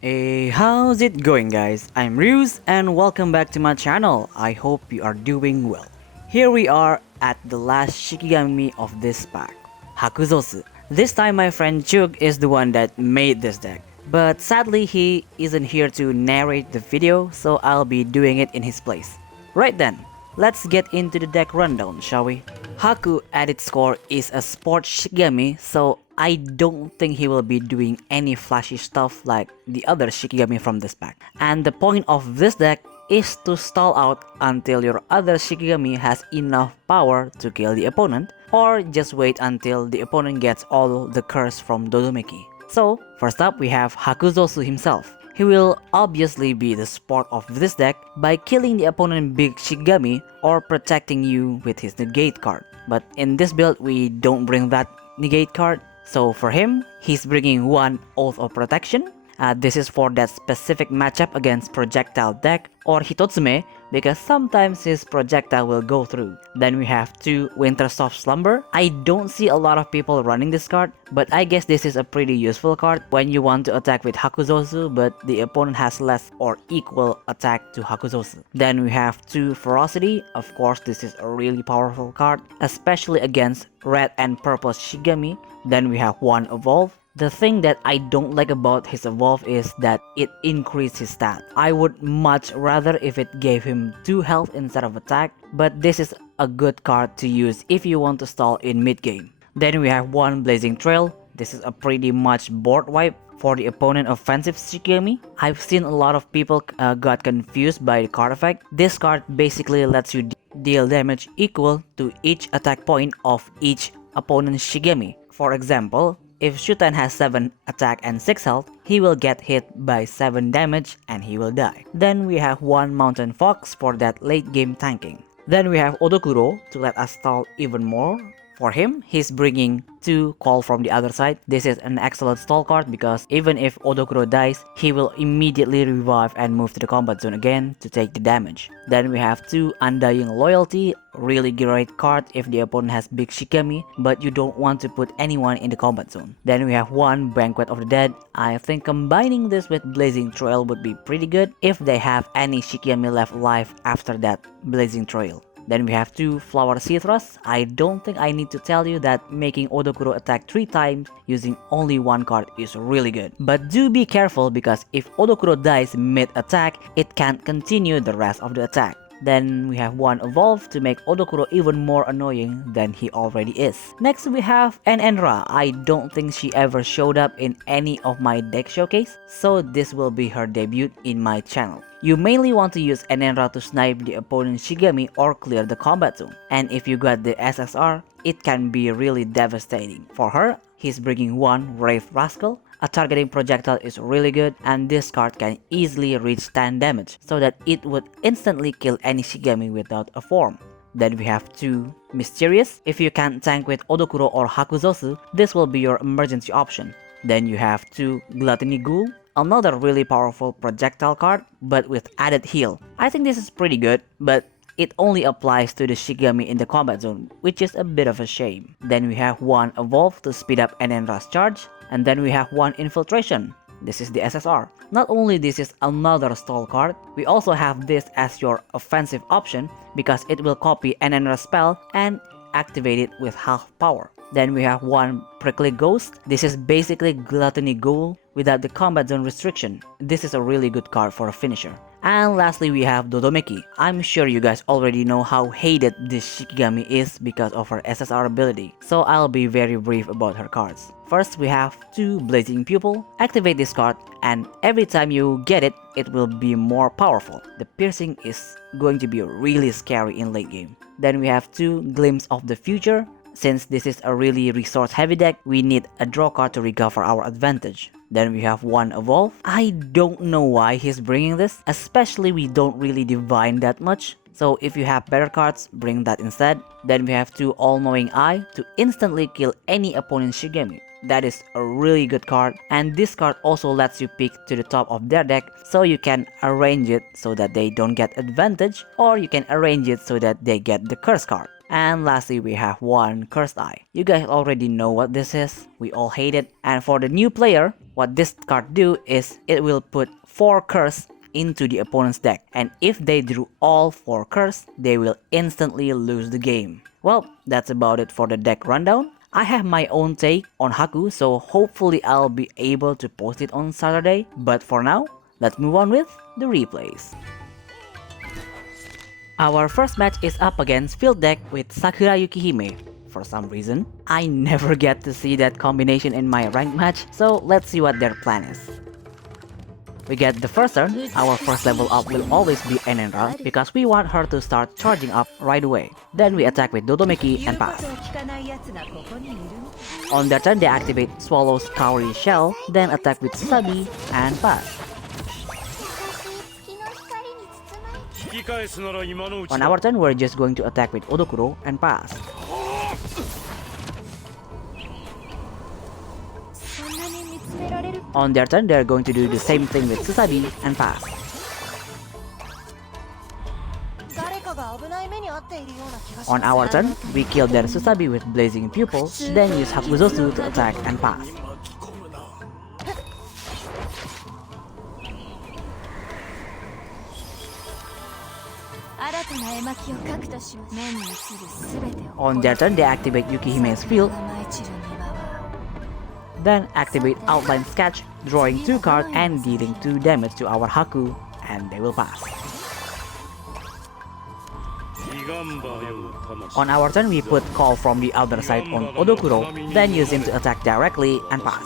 Hey, how's it going guys? I'm Ryuz and welcome back to my channel. I hope you are doing well. Here we are at the last Shikigami of this pack, Hakuzosu. This time my friend Chug is the one that made this deck. But sadly he isn't here to narrate the video, so I'll be doing it in his place. Right then, let's get into the deck rundown, shall we? Haku at its core is a sport Shikigami, so I don't think he will be doing any flashy stuff like the other Shikigami from this pack. And the point of this deck is to stall out until your other Shikigami has enough power to kill the opponent, or just wait until the opponent gets all the curse from Dodonmeki. So, first up we have Hakuzosu himself. He will obviously be the support of this deck by killing the opponent big Shikigami or protecting you with his negate card. But in this build we don't bring that negate card, so for him, he's bringing one Oath of Protection. This is for that specific matchup against projectile deck or Hitotsume, because sometimes his projectile will go through. Then we have 2 Wintersoft Slumber. I don't see a lot of people running this card, but I guess this is a pretty useful card when you want to attack with Hakuzosu but the opponent has less or equal attack to Hakuzosu. Then we have 2 Ferocity. Of course this is a really powerful card, especially against red and purple Shigami. Then we have 1 Evolve. The thing that I don't like about his evolve is that it increased his stat. I would much rather if it gave him 2 health instead of attack, but this is a good card to use if you want to stall in mid game. Then we have 1 Blazing Trail. This is a pretty much board wipe for the opponent offensive Shikigami. I've seen a lot of people got confused by the card effect. This card basically lets you deal damage equal to each attack point of each opponent's Shikigami. For example, if Shuten has 7 attack and 6 health, he will get hit by 7 damage and he will die. Then we have 1 Mountain Fox for that late game tanking. Then we have Odokuro to let us stall even more. For him, he's bringing 2 Call from the other side. This is an excellent stall card because even if Odokuro dies, he will immediately revive and move to the combat zone again to take the damage. Then we have 2 Undying Loyalty, really great card if the opponent has big Shikigami but you don't want to put anyone in the combat zone. Then we have 1 Banquet of the Dead. I think combining this with Blazing Trail would be pretty good if they have any Shikigami left alive after that Blazing Trail. Then we have 2 Flower Sea Thrust. I don't think I need to tell you that making Odokuro attack 3 times using only 1 card is really good. But do be careful because if Odokuro dies mid-attack, it can't continue the rest of the attack. Then we have 1 Evolve to make Odokuro even more annoying than he already is. Next we have Enra. I don't think she ever showed up in any of my deck showcase, so this will be her debut in my channel. You mainly want to use Enra to snipe the opponent's Shigami or clear the combat zone. And if you got the SSR, it can be really devastating. For her, he's bringing 1 Wraith Rascal. A targeting projectile is really good and this card can easily reach 10 damage so that it would instantly kill any Shigami without a form. Then we have 2 Mysterious. If you can't tank with Odokuro or Hakuzosu, this will be your emergency option. Then you have 2 Gluttony Ghoul. Another really powerful projectile card but with added heal. I think this is pretty good, but it only applies to the Shikigami in the combat zone, which is a bit of a shame. Then we have 1 Evolve to speed up Enra's charge, and then we have 1 Infiltration. This is the SSR. Not only this is another stall card, we also have this as your offensive option because it will copy Enra's spell and activate it with half power. Then we have 1 Prickly Ghost. This is basically Gluttony Ghoul without the combat zone restriction. This is a really good card for a finisher. And lastly we have Dodonmeki. I'm sure you guys already know how hated this Shikigami is because of her SSR ability, so I'll be very brief about her cards. First we have 2 Blazing Pupil. Activate this card and every time you get it, it will be more powerful. The piercing is going to be really scary in late game. Then we have 2 Glimpse of the Future. Since this is a really resource heavy deck, we need a draw card to recover our advantage. Then we have 1 Evolve. I don't know why he's bringing this, especially we don't really divine that much. So if you have better cards, bring that instead. Then we have 2 All-Knowing Eye to instantly kill any opponent's Shigami. That is a really good card, and this card also lets you pick to the top of their deck so you can arrange it so that they don't get advantage, or you can arrange it so that they get the curse card. And lastly, we have one Cursed Eye. You guys already know what this is. We all hate it. And for the new player, what this card do is it will put 4 curse into the opponent's deck. And if they drew all 4 curse, they will instantly lose the game. Well, that's about it for the deck rundown. I have my own take on Haku, so hopefully I'll be able to post it on Saturday. But for now, let's move on with the replays. Our first match is up against Field Deck with Sakura Yukihime. For some reason, I never get to see that combination in my ranked match, so let's see what their plan is. We get the first turn. Our first level up will always be Enenra because we want her to start charging up right away. Then we attack with Dodomeki and pass. On their turn, they activate Swallow's Cowrie Shell, then attack with Sabi and pass. On our turn, we're just going to attack with Odokuro and pass. On their turn, they're going to do the same thing with Susabi and pass. On our turn, we kill their Susabi with Blazing Pupil, then use Hakuzosu to attack and pass. On their turn, they activate Yukihime's Field, then activate Outline Sketch, drawing 2 cards and dealing 2 damage to our Haku, and they will pass. On our turn, we put Call from the other side on Odokuro, then use him to attack directly and pass.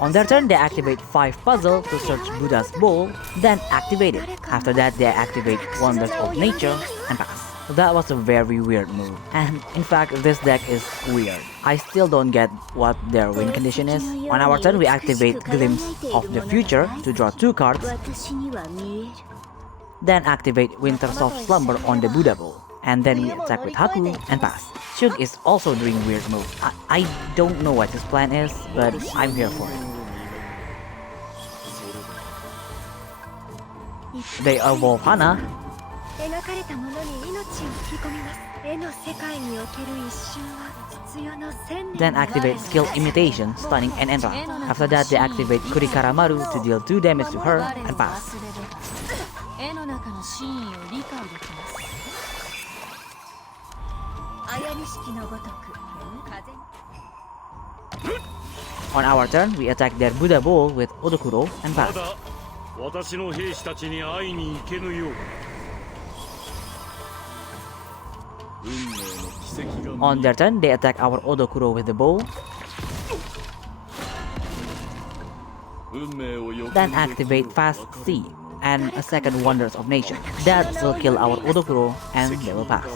On their turn, they activate 5 Puzzle to search Buddha's Bowl, then activate it. After that, they activate Wonders of Nature and pass. That was a very weird move, and in fact, this deck is weird. I still don't get what their win condition is. On our turn, we activate Glimpse of the Future to draw 2 cards, then activate Winter's Soft Slumber on the Buddha Bowl, and then we attack with Haku and pass. Shug is also doing weird moves. I don't know what his plan is, but I'm here for it. They evolve Hana, then activate Skill Imitation, stunning Enenra. After that, they activate Kurikaramaru to deal 2 damage to her and pass. On our turn, we attack their Buddha Bowl with Odokuro and pass. On their turn, they attack our Odokuro with the bowl, then activate Fast C and a second Wonders of Nature. That will kill our Odokuro and they will pass.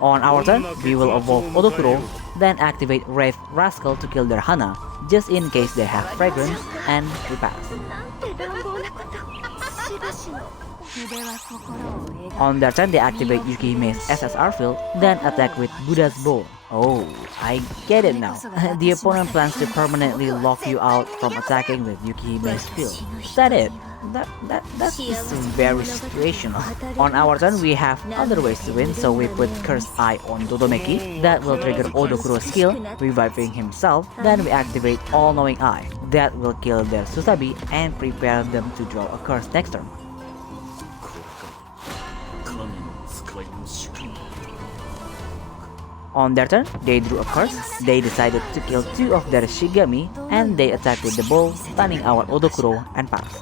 On our turn, we will evolve Odokuro, then activate Wraith Rascal to kill their Hana, just in case they have Fragrance, and we pass. On their turn, they activate Yukihime's SSR Field, then attack with Buddha's Bowl. Oh, I get it now. The opponent plans to permanently lock you out from attacking with Yukihime's Field. Is that it? That's just very situational. On our turn, we have other ways to win, so we put Cursed Eye on Dodomeki. That will trigger Odokuro's skill, reviving himself. Then we activate All-Knowing Eye. That will kill their Susabi and prepare them to draw a curse next turn. On their turn, they drew a curse. They decided to kill 2 of their Shigami, and they attack with the bow, stunning our Odokuro and pass.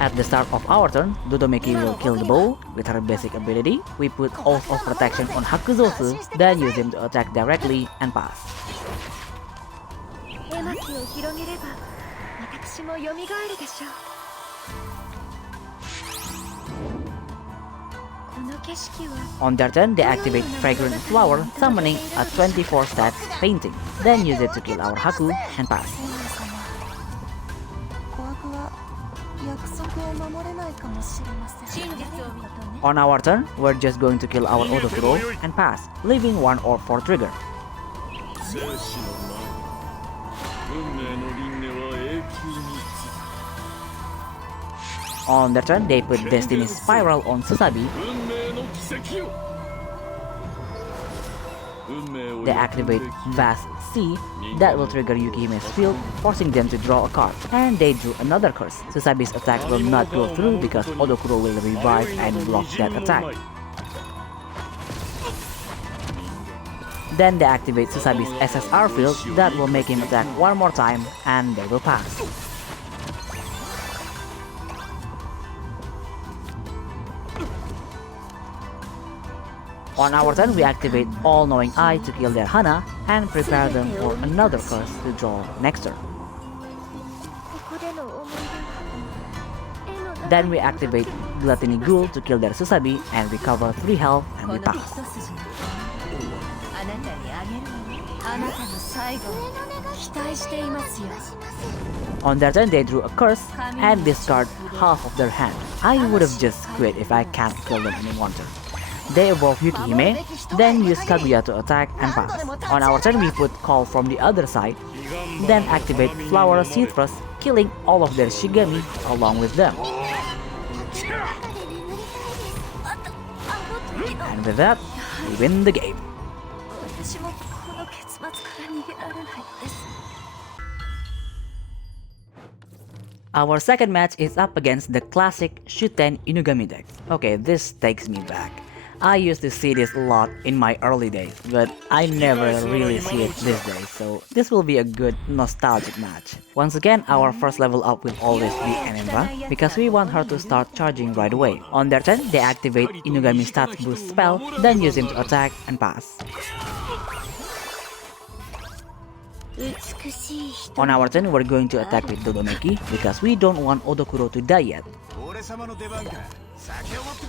At the start of our turn, Dodomeki will kill the bow with her basic ability. We put Oath of Protection on Hakuzosu, then use him to attack directly and pass. On their turn, they activate Fragrant Flower, summoning a 24-stat painting, then use it to kill our Haku and pass. On our turn, we're just going to kill our Odokuro and pass, leaving 1 orb for trigger. On their turn, they put Destiny's Spiral on Susabi. They activate Vast C, that will trigger Yukihime's Field, forcing them to draw a card. And they drew another curse. Susabi's attack will not go through because Odokuro will revive and block that attack. Then they activate Susabi's SSR Field, that will make him attack 1 more time, and they will pass. On our turn, we activate All-Knowing Eye to kill their Hana and prepare them for another curse to draw next turn. Then we activate Gluttony Ghoul to kill their Susabi and recover 3 health and we pass. On their turn, they drew a curse and discard half of their hand. I would have just quit if I can't kill them in 1 turn. They evolve Yukihime, then use Kaguya to attack and pass. On our turn, we put Call from the other side, then activate Flower Seed Thrust, killing all of their Shigami along with them. And with that, we win the game. Our second match is up against the classic Shuten Inugami deck. Okay, this takes me back. I used to see this a lot in my early days, but I never really see it these days, so this will be a good nostalgic match. Once again, our first level up will always be Enenra, because we want her to start charging right away. On their turn, they activate Inugami stats boost spell, then use him to attack and pass. On our turn, we're going to attack with Dodomeki, because we don't want Odokuro to die yet.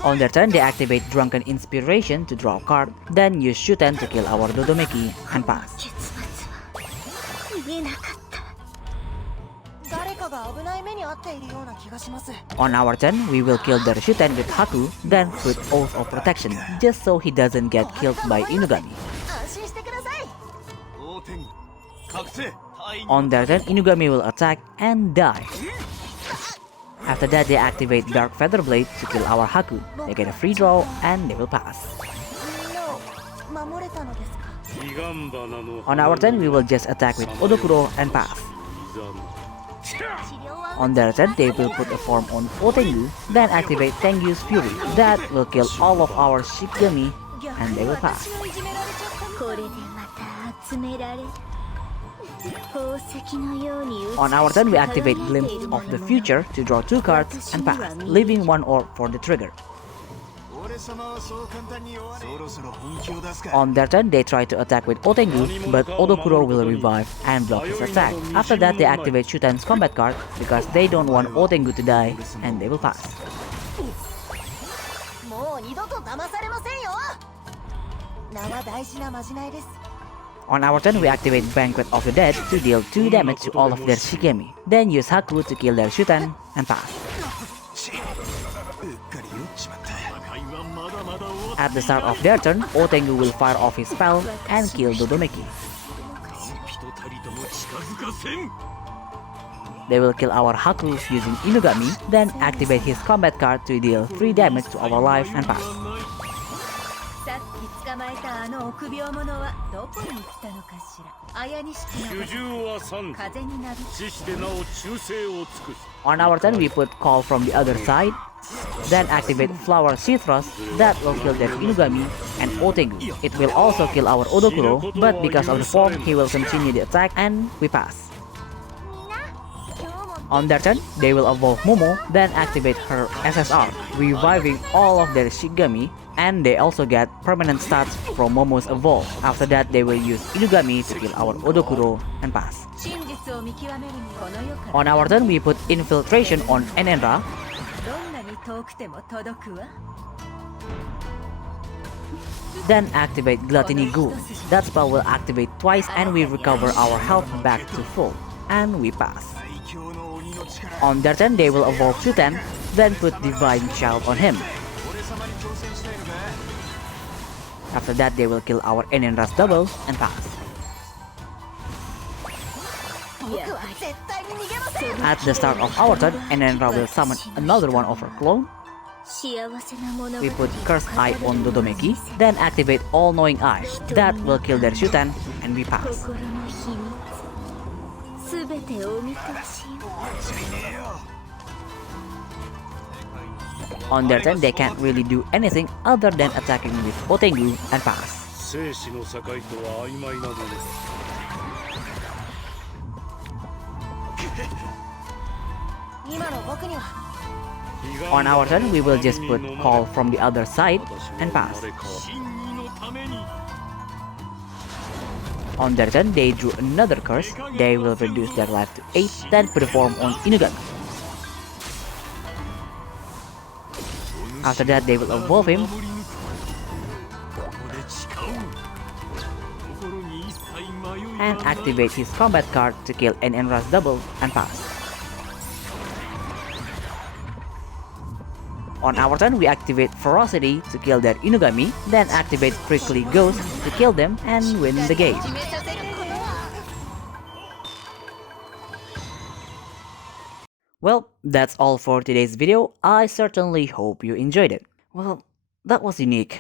On their turn, they activate Drunken Inspiration to draw a card, then use Shuten to kill our Dodomeki and pass. On our turn, we will kill their Shuten with Haku, then put Oath of Protection, just so he doesn't get killed by Inugami. On their turn, Inugami will attack and die. After that, they activate Dark Feather Blade to kill our Haku. They get a free draw and they will pass. On our turn, we will just attack with Odokuro and pass. On their turn, they will put a form on Otengu, then activate Tengyu's Fury. That will kill all of our Shigami and they will pass. On our turn, we activate Glimpse of the Future to draw 2 cards and pass, leaving 1 orb for the trigger. On their turn, they try to attack with Otengu, but Odokuro will revive and block his attack. After that, they activate Shuten's combat card because they don't want Otengu to die and they will pass. On our turn, we activate Banquet of the Dead to deal 2 damage to all of their Shigami. Then use Haku to kill their Shuten and pass. At the start of their turn, Otengu will fire off his spell and kill Dodomeki. They will kill our Haku using Inugami, then activate his combat card to deal 3 damage to our life and pass. On our turn, we put Call from the other side, then activate Flower Seed Thrust, that will kill their Inugami and Otengu. It will also kill our Odokuro, but because of the form, he will continue the attack and we pass. On their turn, they will evolve Momo, then activate her SSR, reviving all of their Shigami, and they also get permanent stats from Momo's evolve. After that, they will use Inugami to kill our Odokuro and pass. On our turn, we put Infiltration on Enenra, then activate Gluttony Ghoul. That spell will activate twice and we recover our health back to full, and we pass. On their turn, they will evolve Shuten, then put Divine Child on him. After that, they will kill our Enenra's double and pass. At the start of our turn, Enenra will summon another one of her clone. We put Cursed Eye on Dodomeki, then activate All Knowing Eye. That will kill their Shuten, and we pass. On their turn, they can't really do anything other than attacking with Otengu and pass. On our turn, we will just put Call from the other side and pass. On their turn, they drew another curse. They will reduce their life to 8, then perform on Inugami. After that, they will evolve him. And activate his combat card to kill an Enra's double and pass. On our turn, we activate Ferocity to kill their Inugami, then activate Prickly Ghost to kill them and win the game. Well, that's all for today's video. I certainly hope you enjoyed it. Well, that was unique.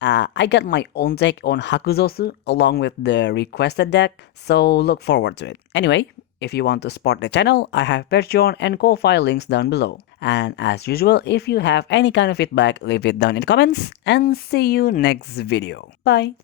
I got my own take on Hakuzosu along with the requested deck, so look forward to it. Anyway, if you want to support the channel, I have Patreon and Ko-Fi links down below. And as usual, if you have any kind of feedback, leave it down in the comments, and see you next video. Bye!